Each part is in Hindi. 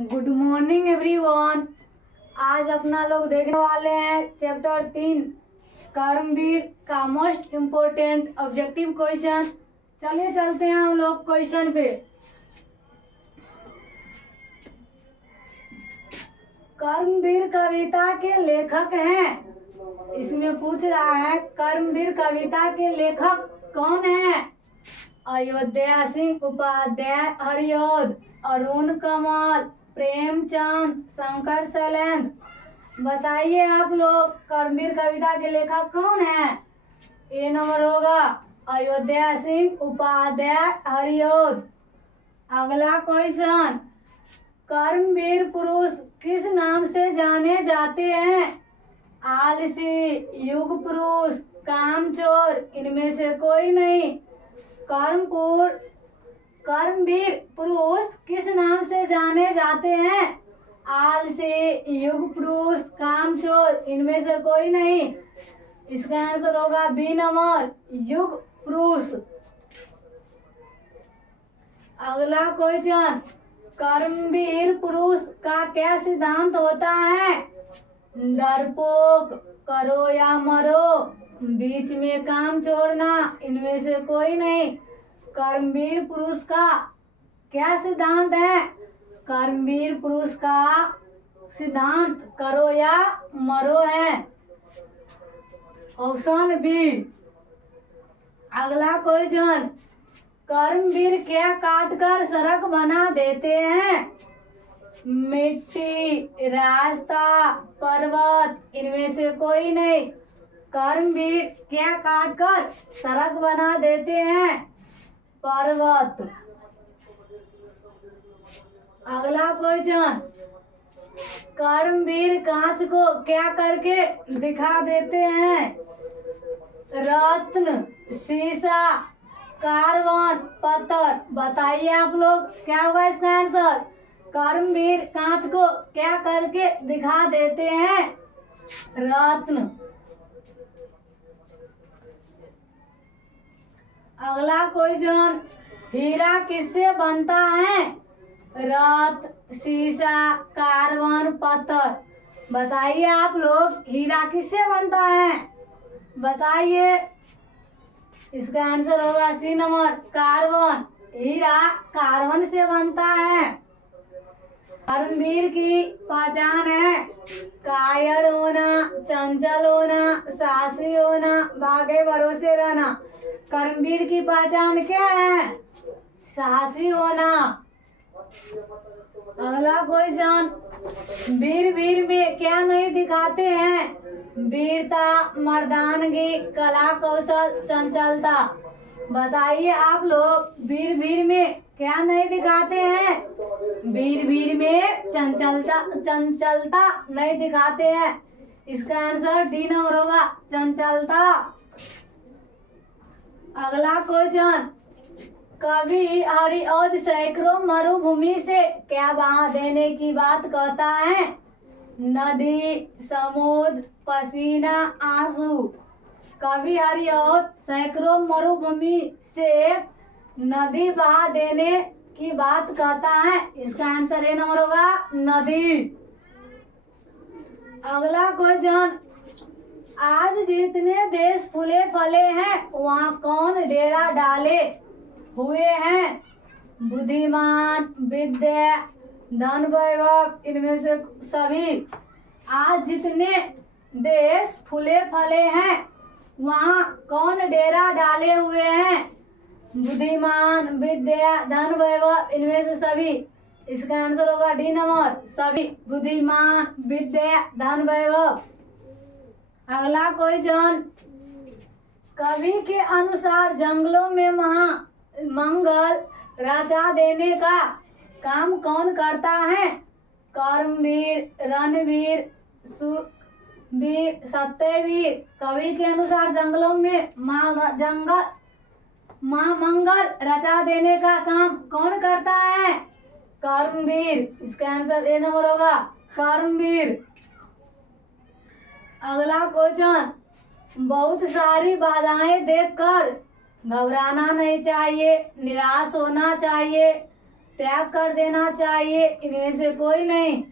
Good morning everyone. आज अपना लोग देखने वाले हैं चैप्टर 3 कर्मवीर का मोस्ट इम्पोर्टेंट ऑब्जेक्टिव क्वेश्चन। चलिए चलते हैं हम लोग क्वेश्चन पे। कर्मवीर कविता के लेखक हैं। इसमें पूछ रहा है कर्मवीर कविता के लेखक कौन हैं। अयोध्या सिंह उपाध्याय, हरिऔध, अरुण कमल, प्रेमचंद, शंकर शैलेंद्र। बताइए आप लोग कर्मवीर कविता के लेखक कौन हैं। ए नंबर होगा अयोध्या सिंह उपाध्याय, हरिऔध। अगला क्वेश्चन, कर्मवीर पुरुष किस नाम से जाने जाते हैं। आलसी, युग पुरुष, कामचोर, इनमें से कोई नहीं। कर्मवीर पुरुष किस नाम से जाने जाते हैं। आलसी, युग पुरुष, कामचोर, इनमें से कोई नहीं। इसका आंसर होगा बी नंबर, युग पुरुष। अगला क्वेश्चन, कर्मवीर पुरुष का क्या सिद्धांत होता है। डरपोक, करो या मरो, बीच में काम छोड़ना, इनमें से कोई नहीं। कर्मवीर पुरुष का क्या सिद्धांत है। कर्मवीर पुरुष का सिद्धांत करो या मरो है, ऑप्शन बी। अगला क्वेश्चन, कर्मवीर क्या काटकर सड़क बना देते हैं। मिट्टी, रास्ता, पर्वत, इनमें से कोई नहीं। कर्मवीर क्या काटकर सड़क बना देते हैं। पर्वत। अगला क्वेश्चन, कर्मवीर कांच को क्या करके दिखा देते हैं। रत्न, शीशा, कार्बन, पत्थर। बताइए आप लोग क्या होगा इसका आंसर। कर्मवीर कांच को क्या करके दिखा देते हैं। रत्न। अगला क्वेश्चन, हीरा किससे बनता है। रत्न, शीशा, कार्बन, पत्थर। बताइए आप लोग हीरा किससे बनता है। बताइए। इसका आंसर होगा सी नंबर, कार्बन। हीरा कार्बन से बनता है। कर्मवीर की पहचान है कायर होना, चंचल होना, साहसी होना, भागे भरोसे रहना। कर्मवीर की पहचान क्या है। साहसी होना। अगला क्वेश्चन, वीर में क्या नहीं दिखाते हैं। वीरता, मर्दानगी, कला कौशल, चंचलता। बताइए आप लोग वीर में क्या नहीं दिखाते हैं। वीर में चंचलता नहीं दिखाते हैं। इसका आंसर डी नंबर होगा, चंचलता। अगला क्वेश्चन, कवि हरिऔध सैकड़ों मरुभूमि से क्या बहा देने की बात कहता है। नदी, समुद्र, पसीना, आंसू। कवि हरिऔध सैकड़ों मरुभूमि से नदी बहा देने की बात कहता है। इसका आंसर ए नंबर होगा, नदी। अगला क्वेश्चन, आज जितने देश फूले फले हैं वहाँ कौन डेरा डाले हुए हैं। बुद्धिमान, विद्या, धन, वैभव, इनमें से सभी। आज जितने देश फूले फले हैं वहाँ कौन डेरा डाले हुए हैं। बुद्धिमान, विद्या, धन, वैभव, इनमें से सभी। इसका आंसर होगा डी नंबर, सभी। बुद्धिमान, विद्या, धन, वैभव। अगला क्वेश्चन, कवि के अनुसार जंगलों में मंगल रचा देने का काम कौन करता है। कर्मवीर, रणवीर, सूरवीर, सत्यवीर। कवि के अनुसार जंगलों में मंगल रचा देने का काम कौन करता है। कर्मवीर। इसका आंसर ए नंबर होगा, कर्मवीर। अगला क्वेश्चन, बहुत सारी बाधाएं देखकर घबराना नहीं चाहिए, निराश होना चाहिए। त्याग कर देना चाहिए, इनमें से कोई नहीं।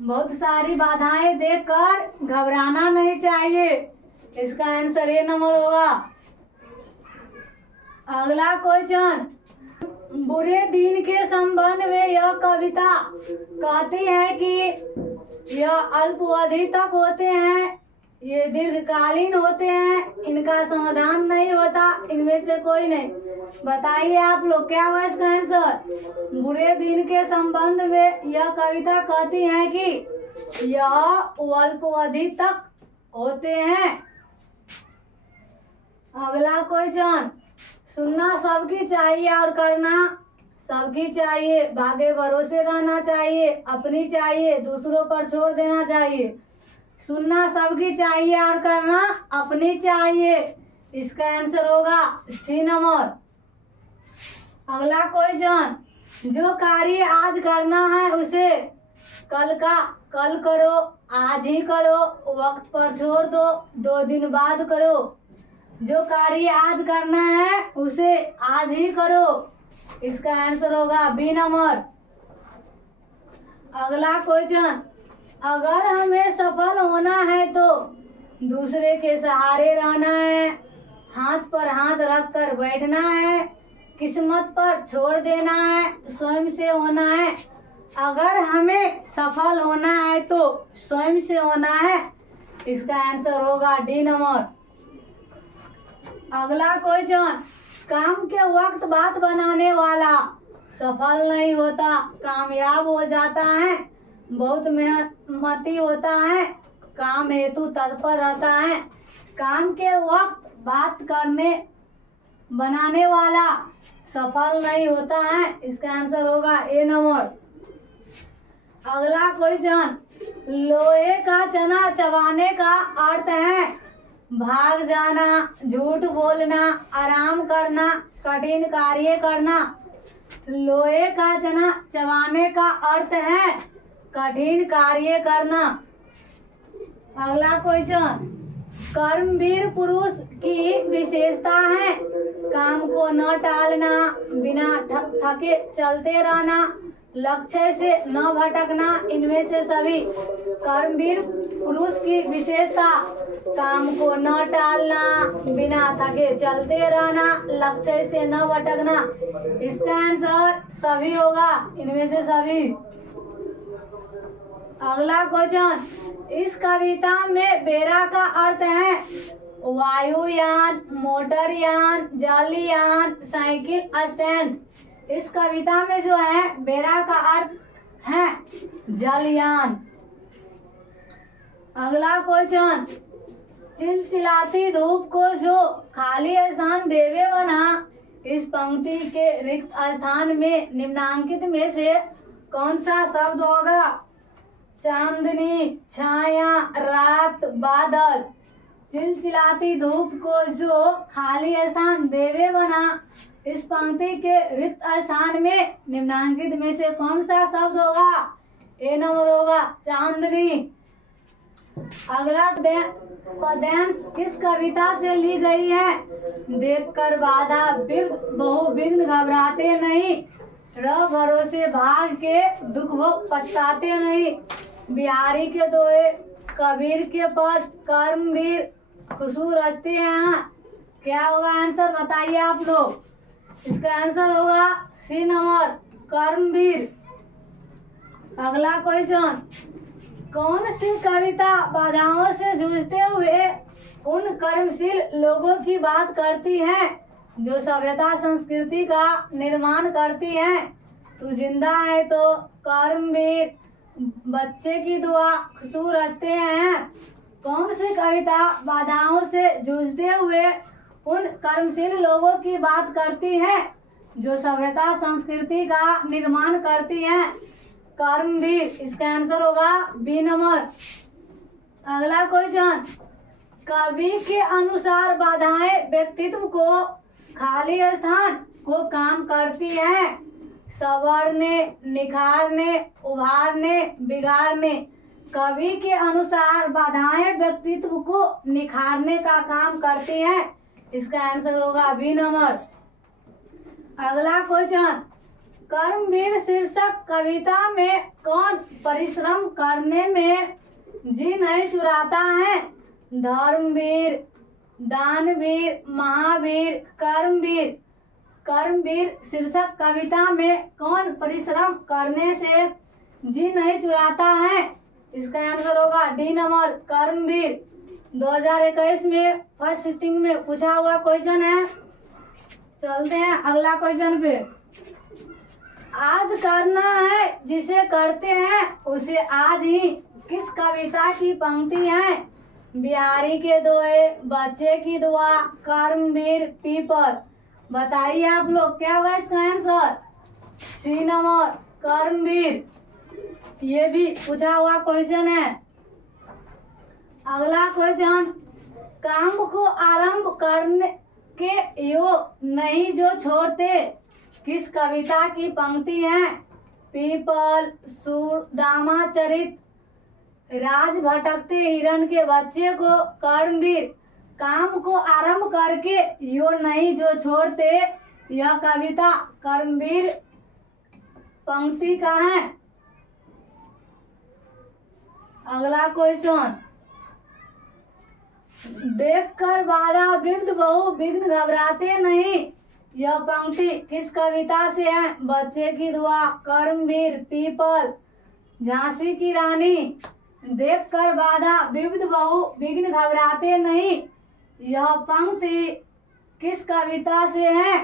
बहुत सारी बाधाएं देखकर घबराना नहीं चाहिए। इसका आंसर ए नंबर होगा। अगला क्वेश्चन, बुरे दिन के संबंध में यह कविता कहती है कि यह अल्पावधि तक होते हैं, ये दीर्घकालीन होते हैं, इनका समाधान नहीं होता, इनमें से कोई नहीं। बताइए आप लोग क्या होगा इसका आंसर। बुरे दिन के संबंध में यह कविता कहती है कि यह अल्पावधि तक होते हैं। अगला क्वेश्चन, सुनना सबकी चाहिए और करना सबकी चाहिए। भागे भरोसे रहना चाहिए, अपनी चाहिए, दूसरों पर छोड़ देना चाहिए। सुनना सबकी चाहिए और करना अपनी चाहिए। इसका आंसर होगा सी नंबर। अगला क्वेश्चन, जो कार्य आज करना है उसे कल करो, आज ही करो, वक्त पर छोड़ दो, 2 दिन बाद करो। जो कार्य आज करना है उसे आज ही करो। इसका आंसर होगा बी नंबर। अगला क्वेश्चन, अगर हमें सफल होना है तो दूसरे के सहारे रहना है, हाथ पर हाथ रखकर बैठना है, किस्मत पर छोड़ देना है, स्वयं से होना है। अगर हमें सफल होना है तो स्वयं से होना है। इसका आंसर होगा डी नंबर। अगला क्वेश्चन, काम के वक्त बात बनाने वाला सफल नहीं होता, कामयाब हो जाता है। बहुत मेहनती होता है, काम हेतु तत्पर रहता है। काम के वक्त बात बनाने वाला सफल नहीं होता है। इसका आंसर होगा ए नंबर। अगला क्वेश्चन, लोहे का चना चबाने का अर्थ है भाग जाना, झूठ बोलना, आराम करना, कठिन कार्य करना। लोहे का चना चबाने का अर्थ है कठिन कार्य करना। अगला क्वेश्चन, कर्मवीर पुरुष की विशेषता है काम को न टालना, बिना थके चलते रहना, लक्ष्य से न भटकना। इनमें से सभी कर्मवीर पुरुष की विशेषता काम को न टालना, बिना थके चलते रहना, लक्ष्य से न भटकना। इसका आंसर सभी होगा, इनमें से सभी। अगला क्वेश्चन, इस कविता में बेड़ा का अर्थ है वायुयान, मोटरयान, जलयान, साइकिल स्टैंड। इस कविता में जो है बेड़ा का अर्थ है जलयान। अगला क्वेश्चन, चिलचिलाती धूप को जो खाली स्थान देवे बना। इस पंक्ति के रिक्त स्थान में निम्नांकित में से कौन सा शब्द होगा। चांदनी, छाया, रात, बादल। चिलचिलाती धूप को जो खाली स्थान देवे बना। इस पंक्ति के रिक्त स्थान में निम्नांकित में से कौन सा शब्द होगा। ए नंबर होगा चांदनी। अगला पद्यांश किस कविता से ली गई है। देखकर बाधा बहुविघ्न घबराते नहीं, रह भरोसे भाग के दुख भोग पछताते नहीं। बिहारी के दोहे, कबीर के पद, कर्मवीर खुशबू रचते हैं। क्या होगा आंसर बताइए आप लोग। इसका आंसर होगा सी नंबर कर्मवीर। अगला क्वेश्चन, कौन सी कविता बाधाओं से जूझते हुए उन कर्मशील लोगों की बात करती है जो सभ्यता संस्कृति का निर्माण करती है। तू जिंदा है तो, कर्मवीर, बच्चे की दुआ, खुशबू रचते हैं। कौन सी कविता बाधाओं से जूझते हुए उन कर्मशील लोगों की बात करती है जो सभ्यता संस्कृति का निर्माण करती है। कर्मवीर। इसका आंसर होगा बी नंबर। अगला क्वेश्चन, कवि के अनुसार बाधाएं व्यक्तित्व को खाली स्थान को काम करती है संवारने, निखारने, उभारने, बिगाड़ने। कवि के अनुसार बाधाएं व्यक्तित्व को निखारने का काम करती हैं। इसका आंसर होगा बी नंबर। अगला क्वेश्चन, कर्मवीर शीर्षक कविता में कौन परिश्रम करने में जी नहीं चुराता है? धर्मवीर, दानवीर, महावीर, कर्मवीर। कर्मवीर शीर्षक कविता में कौन परिश्रम करने से जी नहीं चुराता है? इसका आंसर होगा डी नंबर, कर्मवीर। 2021 में फर्स्ट सिटिंग में पूछा हुआ क्वेश्चन है। चलते हैं अगला क्वेश्चन पे। आज करना है जिसे करते हैं उसे आज ही, किस कविता की पंक्ति है? बिहारी के दोहे, बच्चे की दुआ, कर्मवीर, पीपल। बताइए आप लोग क्या होगा इसका आंसर? सी नंबर, कर्मवीर। ये भी पूछा हुआ क्वेश्चन है। अगला क्वेश्चन, काम को आरंभ करने के यो नहीं जो छोड़ते, किस कविता की पंक्ति है? पीपल, सुदामा चरित, राज भटकते हिरण के बच्चे को, कर्मवीर। काम को आरंभ करके यो नहीं जो छोड़ते, यह कविता कर्मवीर पंक्ति का है। अगला क्वेश्चन, देखकर बाधा विघ्न बहु विघ्न घबराते नहीं, यह पंक्ति किस कविता से है? बच्चे की दुआ, कर्मवीर, पीपल, झांसी की रानी। देखकर बाधा विघ्न बहु विघ्न घबराते नहीं, यह पंक्ति किस कविता से है?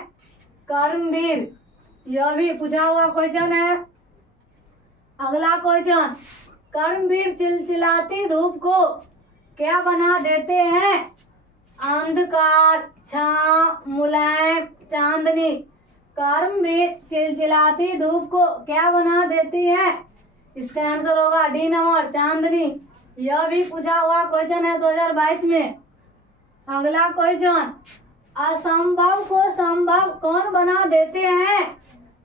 कर्मवीर। यह भी पूछा हुआ क्वेश्चन है। अगला क्वेश्चन, कर्मवीर चिलचिलाती धूप को क्या बना देते हैं? अंधकार, छांव, मुलायम, चांदनी। कर्मवीर चिलचिलाती धूप को क्या बना देती है? इसका आंसर होगा डी नंबर, चांदनी। यह भी पूछा हुआ क्वेश्चन है 2022 में। अगला क्वेश्चन, असंभव को संभव कौन बना देते हैं?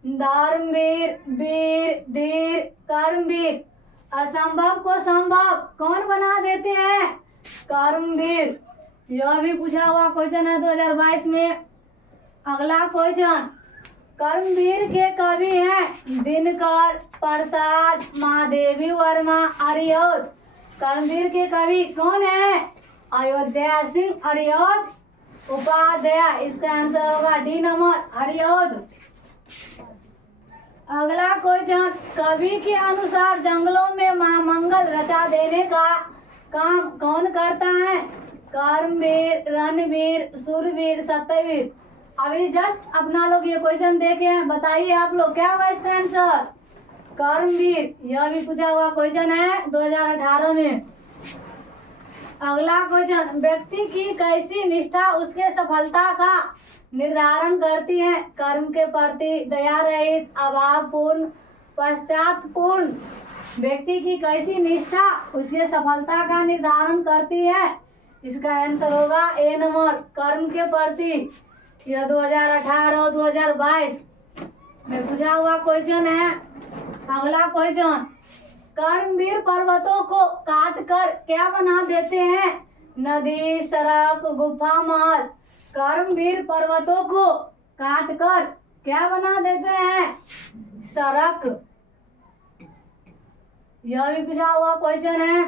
धर्मवीर, वीर, धीर, कर्मवीर। असंभव को संभव कौन बना देते हैं? कर्मवीर। यह भी पूछा हुआ क्वेश्चन है 2022 में। अगला क्वेश्चन, कर्मवीर के कवि हैं दिनकर, प्रसाद, महादेवी वर्मा, अरियोध। कर्मवीर के कवि कौन है? अयोध्या सिंह अरियोध उपाध्याय। इसका आंसर होगा डी नंबर, अरियोध। अगला क्वेश्चन, कवि के अनुसार जंगलों में महामंगल रचा देने का काम कौन करता है? कर्मवीर, रणवीर, सूरवीर, सत्यवीर। अभी जस्ट अपना लोग ये क्वेश्चन देखे हैं, बताइए आप लोग क्या होगा इसका आंसर? कर्मवीर। यह भी पूछा हुआ क्वेश्चन है 2018 में। अगला क्वेश्चन, व्यक्ति की कैसी निष्ठा उसके सफलता का निर्धारण करती है? कर्म के प्रति दया रहित, अभावपूर्ण, पश्चातपूर्ण। व्यक्ति की कैसी निष्ठा उसके सफलता का निर्धारण करती है? इसका आंसर होगा ए नंबर, कर्म के प्रति। यह 2018 और 2022 में पूछा हुआ क्वेश्चन है। अगला क्वेश्चन, कर्मवीर पर्वतों को काट कर क्या बना देते हैं? नदी, सड़क, गुफा, महल। कर्मवीर पर्वतों को काट कर क्या बना देते हैं? सड़क। यह भी पूछा हुआ क्वेश्चन है।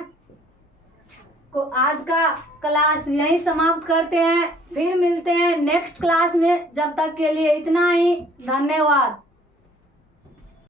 को आज का क्लास यहीं समाप्त करते हैं, फिर मिलते हैं नेक्स्ट क्लास में। जब तक के लिए इतना ही, धन्यवाद।